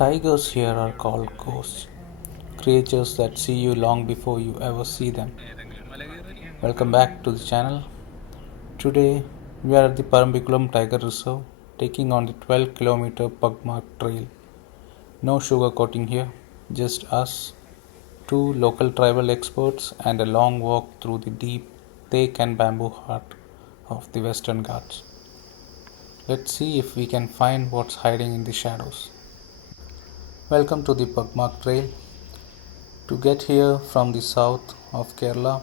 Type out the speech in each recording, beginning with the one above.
Tigers here are called ghosts, creatures that see you long before you ever see them. Welcome back to the channel. Today we are at the Parambikulam Tiger Reserve, taking on the 12-kilometer Pugmark Trail. No sugarcoating here, just us, two local tribal experts, and a long walk through the deep teak and bamboo heart of the Western Ghats. Let's see if we can find what's hiding in the shadows. Welcome to the Pugmark Trail. To get here from the south of Kerala,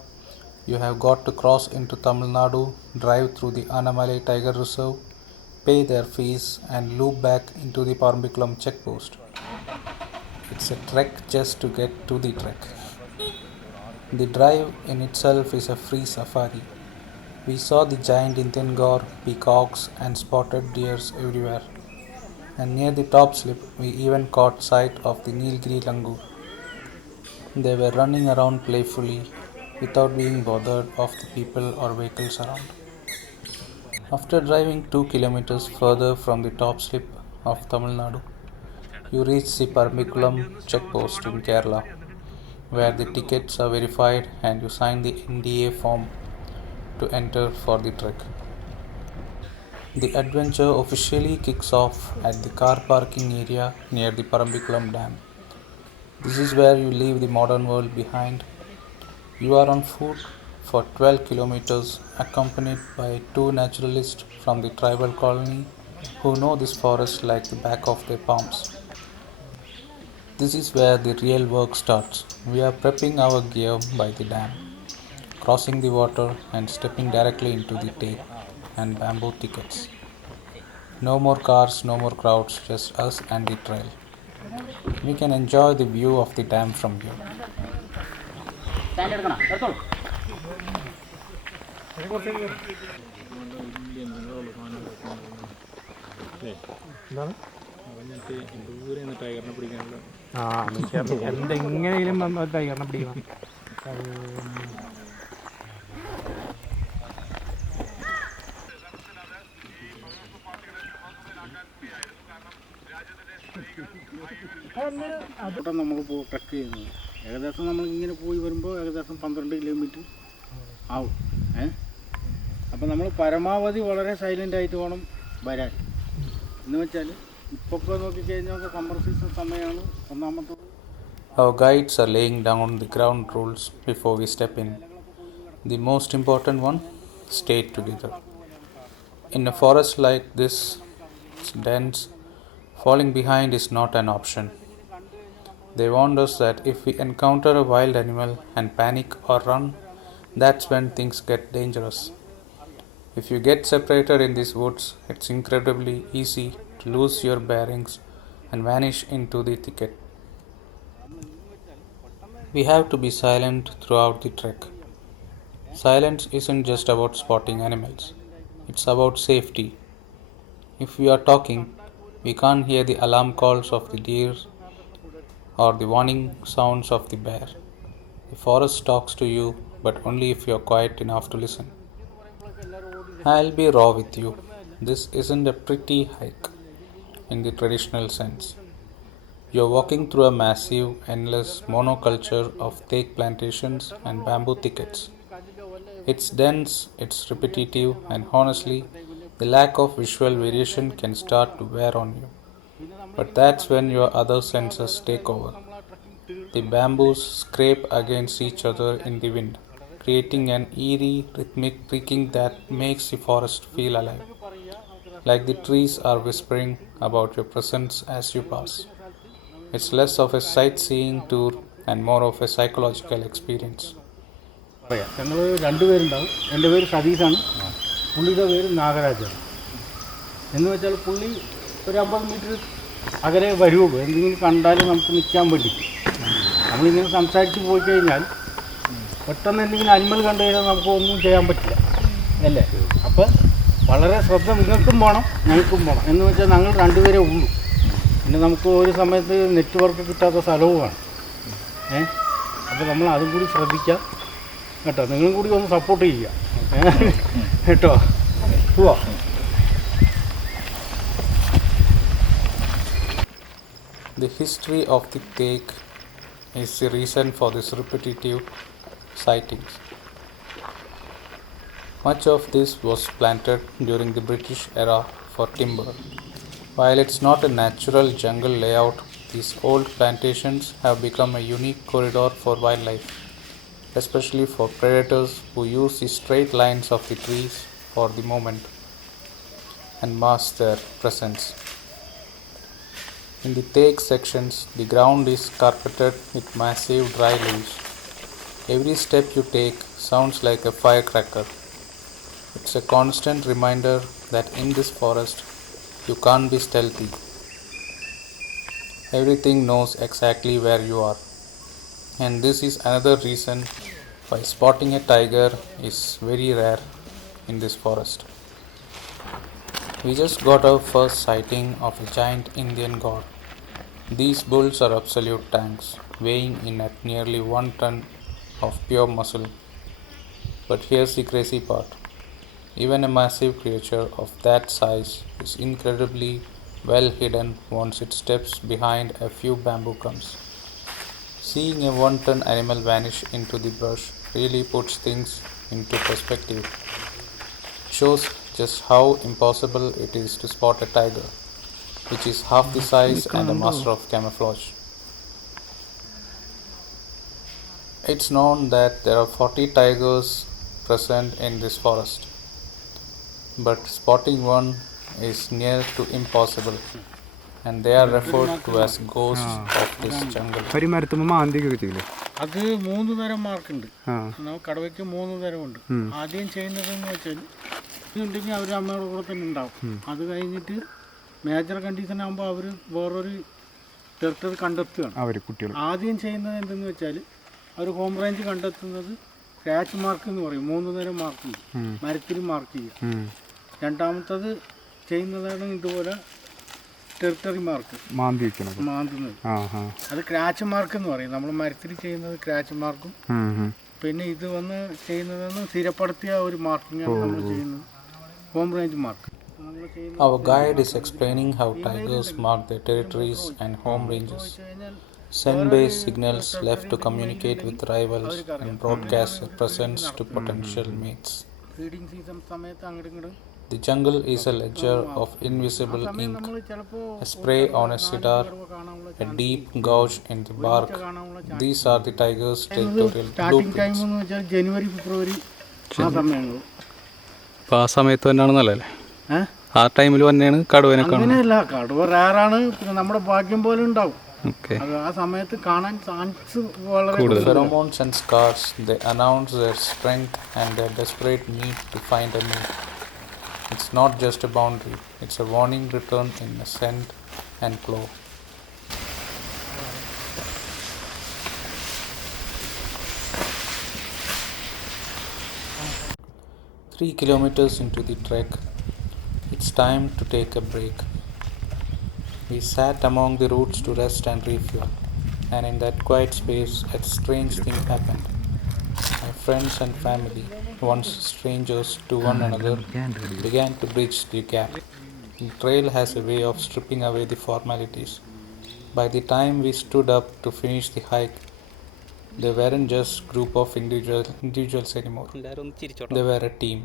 you have got to cross into Tamil Nadu, drive through the Kannimara Tiger Reserve, pay their fees, and loop back into the Parambikulam checkpost. It's a trek just to get to the trek. The drive in itself is a free safari. We saw the giant Indian gaur, peacocks, and spotted deers everywhere. And near the top slip, we even caught sight of the Nilgiri langur. They were running around playfully without being bothered of the people or vehicles around. After driving 2 kilometers further from the top slip of Tamil Nadu, you reach the Parambikulam checkpost in Kerala, where the tickets are verified and you sign the NDA form to enter for the trek. The adventure officially kicks off at the car parking area near the Parambikulam Dam. This is where you leave the modern world behind. You are on foot for 12 kilometers, accompanied by two naturalists from the tribal colony who know this forest like the back of their palms. This is where the real work starts. We are prepping our gear by the dam, crossing the water and stepping directly into the teak and bamboo thickets. No more cars, no more crowds, just us and the trail. We can enjoy the view of the dam from here. എന്തെങ്ങനെയും ടൈഗറിനെ പിടിക്കണം. അതുകൊണ്ടാണ് നമ്മൾ truck ചെയ്യുന്നത്. ഏകദേശം നമ്മളിങ്ങനെ പോയി വരുമ്പോൾ ഏകദേശം 12 kilometre ആവും. അപ്പം നമ്മൾ പരമാവധി വളരെ സൈലൻ്റ് ആയിട്ട് വേണം വരാൻ. എന്ന് വെച്ചാൽ ഇപ്പോൾ നോക്കിക്കഴിഞ്ഞാൽ സമ്മർ സീസൺ സമയമാണ് ഒന്നാമത്തത്. Our guides are laying down the ground rules before we step in. The most important one, stay together. In a forest like this, it's dense, falling behind is not an option. They warned us that if we encounter a wild animal and panic or run, that's when things get dangerous. If you get separated in these woods, it's incredibly easy to lose your bearings and vanish into the thicket. We have to be silent throughout the trek. Silence isn't just about spotting animals, it's about safety. If we are talking, we can't hear the alarm calls of the deer or the warning sounds of the bear. The forest talks to you, but only if you are quiet enough to listen. I'll be raw with you. This isn't a pretty hike in the traditional sense. You're walking through a massive, endless monoculture of teak plantations and bamboo thickets. It's dense, it's repetitive, and honestly, the lack of visual variation can start to wear on you. But that's when your other senses take over. The bamboos scrape against each other in the wind, creating an eerie, rhythmic creaking that makes the forest feel alive, like the trees are whispering about your presence as you pass. It's less of a sightseeing tour and more of a psychological experience. ഞങ്ങൾ രണ്ടുപേരുണ്ടാവും. എൻ്റെ പേര് സതീഷാണ്, പുള്ളിയുടെ പേര് നാഗരാജാണ്. എന്ന് വെച്ചാൽ പുള്ളി ഒരു 50 metre അകലെ വരുള്ളൂ. എന്തെങ്കിലും കണ്ടാലും നമുക്ക് നിൽക്കാൻ വേണ്ടി. നമ്മളിങ്ങനെ സംസാരിച്ച് പോയി കഴിഞ്ഞാൽ പെട്ടെന്ന് എന്തെങ്കിലും അനിമൽ കണ്ടു കഴിഞ്ഞാൽ നമുക്ക് ഒന്നും ചെയ്യാൻ പറ്റില്ല അല്ലേ. അപ്പോൾ വളരെ ശ്രദ്ധ നിങ്ങൾക്കും വേണം ഞങ്ങൾക്കും വേണം. എന്ന് വെച്ചാൽ ഞങ്ങൾ രണ്ടുപേരേ ഉള്ളൂ. പിന്നെ നമുക്ക് ഒരു സമയത്ത് നെറ്റ്വർക്ക് കിട്ടാത്ത സ്ഥലവുമാണ്. അപ്പോൾ നമ്മൾ അതും കൂടി ശ്രദ്ധിക്കാം കേട്ടോ. നിങ്ങളും കൂടി ഒന്ന് സപ്പോർട്ട് ചെയ്യുക കേട്ടോ. പോവാ. The history of the teak is the reason for this repetitive sightings. Much of this was planted during the British era for timber. While it's not a natural jungle layout, these old plantations have become a unique corridor for wildlife, especially for predators who use the straight lines of the trees for the moment and mask their presence. In the teak sections, the ground is carpeted with massive dry leaves. Every step you take sounds like a firecracker. It's a constant reminder that in this forest, you can't be stealthy. Everything knows exactly where you are. And this is another reason why spotting a tiger is very rare in this forest. We just got our first sighting of a giant Indian god. These bulls are absolute tanks, weighing in at nearly 1 ton of pure muscle. But here's the crazy part. Even a massive creature of that size is incredibly well hidden once it steps behind a few bamboo clumps. Seeing a 1-ton animal vanish into the brush really puts things into perspective. It shows just how impossible it is to spot a tiger, which is half the size and a master of camouflage. It's known that there are 40 tigers present in this forest, but spotting one is near to impossible, and they are referred to as ghosts of this jungle. ഒരു മരത്തുമ്പോൾ മാന്തിയൊക്കെ ചെയ്യില്ലേ? അത് 3 തരം മാർക്കുണ്ട്. കടവയ്ക്ക് 3 തരമുണ്ട്. ആദ്യം ചെയ്യുന്നതെന്ന് വെച്ചാൽ ഇതുണ്ടെങ്കിൽ അവർ അമ്മയുടെ കൂടെ തന്നെ ഉണ്ടാവും. അത് കഴിഞ്ഞിട്ട് മേജർ കണ്ടീഷൻ ആകുമ്പോൾ അവർ വേറൊരു ടെറിട്ടറി കണ്ടെത്തുകയാണ് അവർ കുട്ടികൾ. ആദ്യം ചെയ്യുന്നത് എന്തെന്ന് വെച്ചാൽ അവർ ഹോം റേഞ്ച് കണ്ടെത്തുന്നത് സ്ക്രാച്ച് മാർക്ക് എന്ന് പറയും. 3 തരം മാർക്കുണ്ട്. മരത്തിൽ മാർക്ക് ചെയ്യുക. രണ്ടാമത്തത് ചെയ്യുന്നതാണ് ഇതുപോലെ ടെറിട്ടറി മാർക്ക് മാന്തുന്നത്. അത് ക്രാച്ച് മാർക്ക് എന്ന് പറയും. നമ്മൾ മരത്തിൽ ചെയ്യുന്നത് ക്രാച്ച് മാർക്കും. പിന്നെ ഇത് വന്ന് ചെയ്യുന്നതെന്ന് സ്ഥിരപ്പെടുത്തിയ ഒരു മാർക്കിങ്ങാണ് നമ്മൾ ചെയ്യുന്നത്, home range mark. Our guide is explaining how tigers mark their territories and home ranges. Scent-based signals left to communicate with rivals and broadcast their presence to potential mates. The jungle is a ledger of invisible ink, a spray on a cedar, a deep gouge in the bark. These are the tiger's territorial blueprints. ജനുവരി ഫെബ്രുവരി ആ സമയങ്ങൾ. അപ്പോൾ ആ സമയത്ത് തന്നെയാണെന്നല്ലേ? ആ ടൈമിൽ തന്നെയാണ് കടുവനെ കാണുന്നത്? അങ്ങനെയല്ല, കടുവ റയറാണ്. പിന്നെ നമ്മുടെ ഭാഗ്യം പോലെ ഉണ്ടാവും. ആ സമയത്ത് കാണാൻ ചാൻസ് വളരെ കൂടുതൽ. Pheromones and scars, they announce their strength and their desperate need to find a mate. It's not just a boundary, it's a warning return in a scent and claw. Three kilometers into the trek, it's time to take a break. We sat among the roots to rest and refuel, and in that quiet space, a strange thing happened. My friends and family, once strangers to one another, began to bridge the gap. The trail has a way of stripping away the formalities. By the time we stood up to finish the hike, they weren't just a group of individuals anymore. They were a team.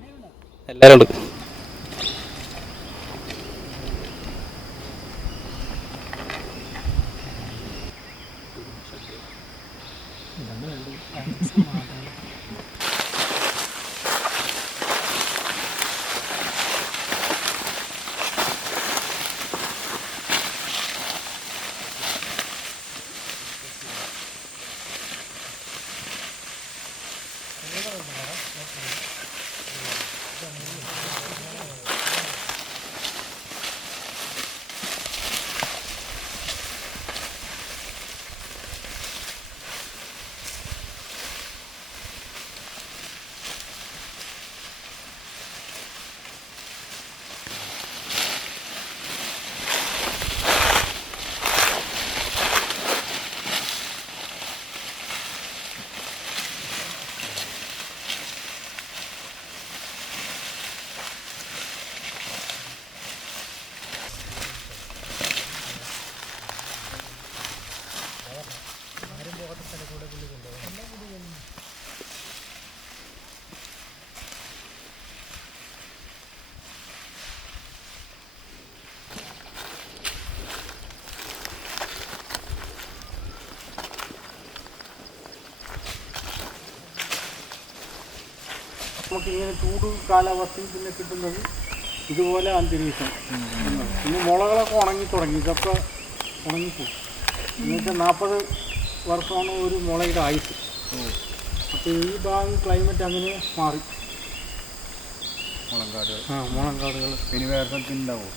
നമുക്കിങ്ങനെ ചൂട് കാലാവസ്ഥയിൽ പിന്നെ കിട്ടുന്നത് ഇതുപോലെ അന്തരീക്ഷം. പിന്നെ മുളകളൊക്കെ ഉണങ്ങി തുടങ്ങി, ഇതൊക്കെ ഉണങ്ങിപ്പോകും. എന്നുവെച്ചാൽ 40 വർഷമാണ് ഒരു മുളയുടെ ആയുസ്. അപ്പോൾ ഈ ഭാഗം ക്ലൈമറ്റ് അങ്ങനെ മാറി. മുളങ്കാടുകൾ ഇനി വേറെ സ്ഥലത്തുണ്ടാവുമോ?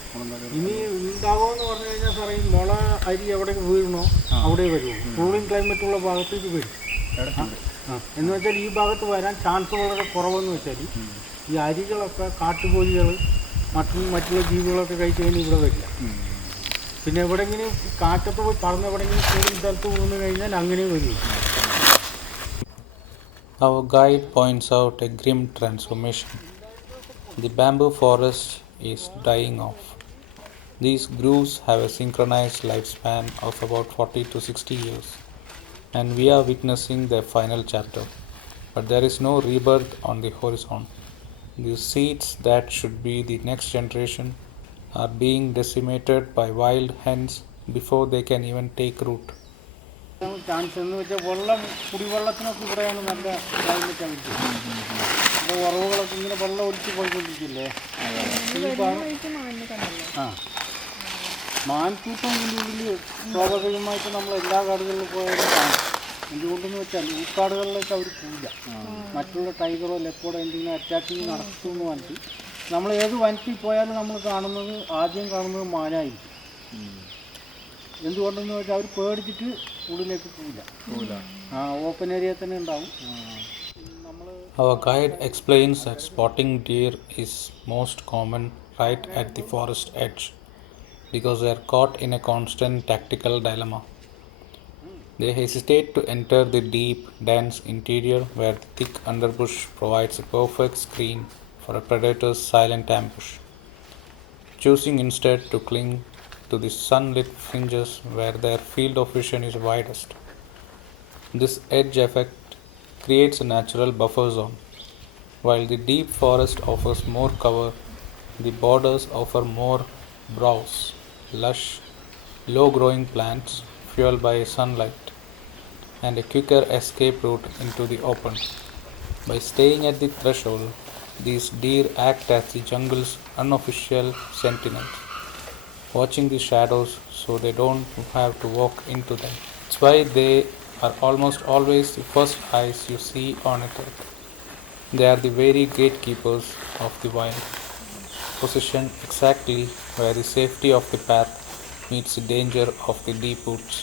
ഇനി ഉണ്ടാവുമെന്ന് പറഞ്ഞു കഴിഞ്ഞാൽ സാറേ, ഈ മുള അരി എവിടെ വീഴണോ അവിടെ വരുമോ. കൂളിംഗ് ക്ലൈമറ്റുള്ള ഭാഗത്ത് ഇത് വരും. എന്ന് വെച്ചാൽ ഈ ഭാഗത്ത് വരാൻ ചാൻസ് വളരെ കുറവെന്ന് വെച്ചാൽ ഈ അരികളൊക്കെ കാട്ടുകോഴികൾ മറ്റുള്ള ജീവികളൊക്കെ കഴിച്ച് കഴിഞ്ഞാൽ ഇവിടെ വരില്ല. പിന്നെ എവിടെയെങ്കിലും കാറ്റത്ത് പോയി പറന്ന് എവിടെയെങ്കിലും കൂളിംഗ് സ്ഥലത്ത് വീണ് കഴിഞ്ഞാൽ അങ്ങനെ വരും. Our guide points out a grim transformation. The bamboo forest is dying off. These groves have a synchronized lifespan of about 40 to 60 years, and we are witnessing their final chapter. But there is no rebirth on the horizon. The seeds that should be the next generation are being decimated by wild hens before they can even take root. Chance എന്ന് വെച്ചാൽ കുടിവെള്ളത്തിനൊക്കെ ഇവിടെയാണ് നല്ല climate ആയിട്ട്. അപ്പോൾ ഉറവുകളൊക്കെ ഇങ്ങനെ വെള്ളം ഒലിച്ച് പോയിക്കൊണ്ടിരിക്കില്ലേ. മാൻകൂട്ടം ഇതിനുള്ളിൽ സ്വാഭാവികമായിട്ട് നമ്മൾ എല്ലാ കാടുകളിലും പോയാലും കാണും. എന്തുകൊണ്ടെന്ന് വെച്ചാൽ ഈ കാടുകളിലേക്ക് അവർ പോവില്ല. മറ്റുള്ള ടൈഗറോ ലെപ്പോഡോ എന്തെങ്കിലും അറ്റാക്കിങ് നടത്തുമെന്ന് പറഞ്ഞിട്ട് നമ്മൾ ഏത് വനത്തിൽ പോയാലും നമ്മൾ ആദ്യം കാണുന്നത് മാനായിരിക്കും. എന്തുകൊണ്ടെന്ന് വെച്ചാൽ അവർ പേടിച്ചിട്ട് ഉള്ളിലേക്ക് പോവില്ല. ഓപ്പൺ ഏരിയ തന്നെ ഉണ്ടാവും. Our guide explains that spotting deer is most common right at the forest edge because they are caught in a constant tactical dilemma. They hesitate to enter the deep, dense interior where the thick underbrush provides a perfect screen for a predator's silent ambush, choosing instead to cling to the sunlit fringes where their field of vision is widest. This edge effect creates a natural buffer zone. While the deep forest offers more cover, the borders offer more browse, lush, low-growing plants fueled by sunlight, and a quicker escape route into the open. By staying at the threshold, these deer act as the jungle's unofficial sentinels, watching the shadows so they don't have to walk into them. That's why they are almost always the first eyes you see on a trek. They are the very gatekeepers of the wild, positioned exactly where the safety of the path meets the danger of the deep woods.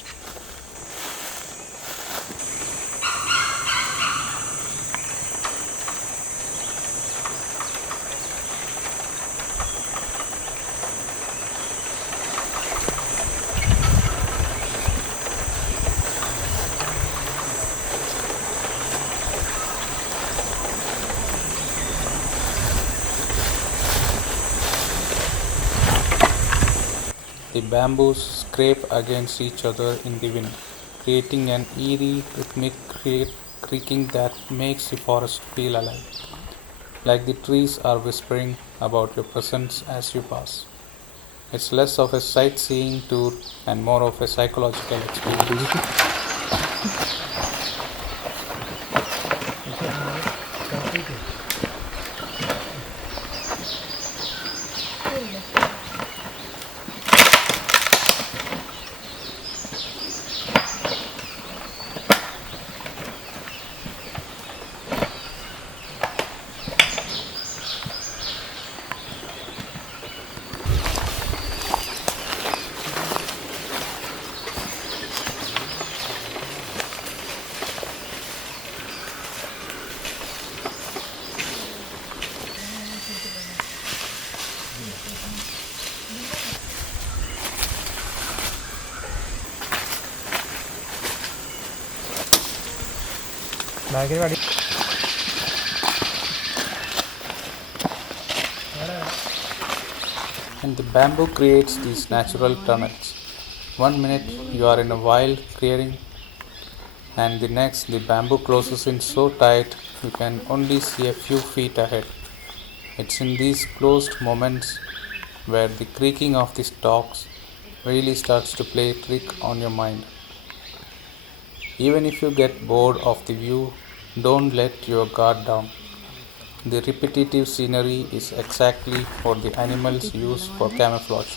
The bamboos scrape against each other in the wind, creating an eerie rhythmic creaking that makes the forest feel alive, like the trees are whispering about your presence as you pass. It's less of a sightseeing tour and more of a psychological experience. ബാക്കിൽ കടി And the bamboo creates these natural tunnels. One minute you are in a wild clearing, and the next the bamboo closes in so tight you can only see a few feet ahead. It's in these closed moments where the creaking of the stalks really starts to play a trick on your mind. Even if you get bored of the view, don't let your guard down. The repetitive scenery is exactly what the animals use for camouflage.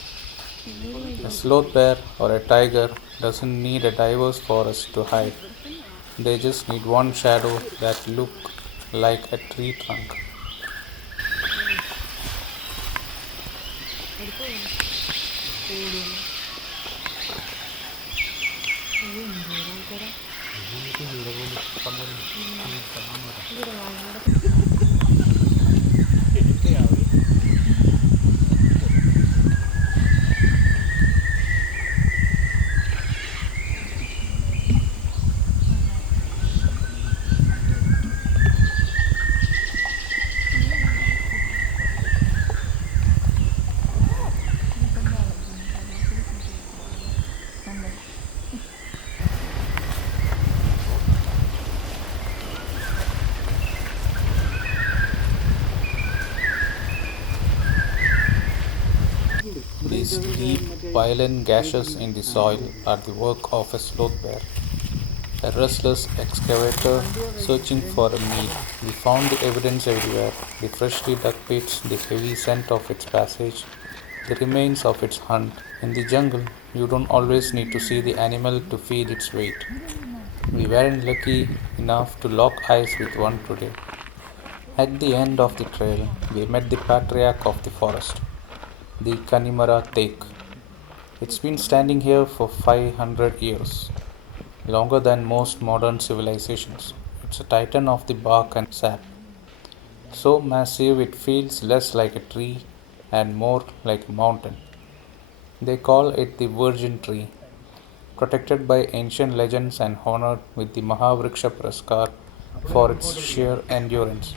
A sloth bear or a tiger doesn't need a diverse forest to hide. They just need one shadow that look like a tree trunk. These deep, violent gashes in the soil are the work of a sloth bear, a restless excavator searching for a meal. We found the evidence everywhere: the freshly dug pits, the heavy scent of its passage, the remains of its hunt. In the jungle, you don't always need to see the animal to feel its weight. We weren't lucky enough to lock eyes with one today. At the end of the trail, we met the patriarch of the forest, the Kannimara Teak. It's been standing here for 500 years, longer than most modern civilizations. It's a titan of the bark and sap, so massive it feels less like a tree and more like a mountain. They call it the virgin tree, protected by ancient legends and honored with the Mahavriksha Puraskar for its sheer endurance.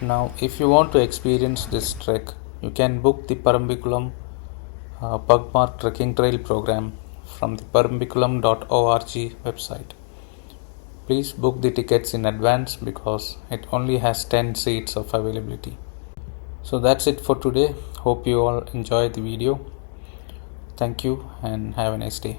Now, if you want to experience this trek, you can book the Parambikulam Pugmark Trekking Trail program from the parambikulam.org website. Please book the tickets in advance because it only has 10 seats of availability. So that's it for today. Hope you all enjoyed the video. Thank you and have a nice day.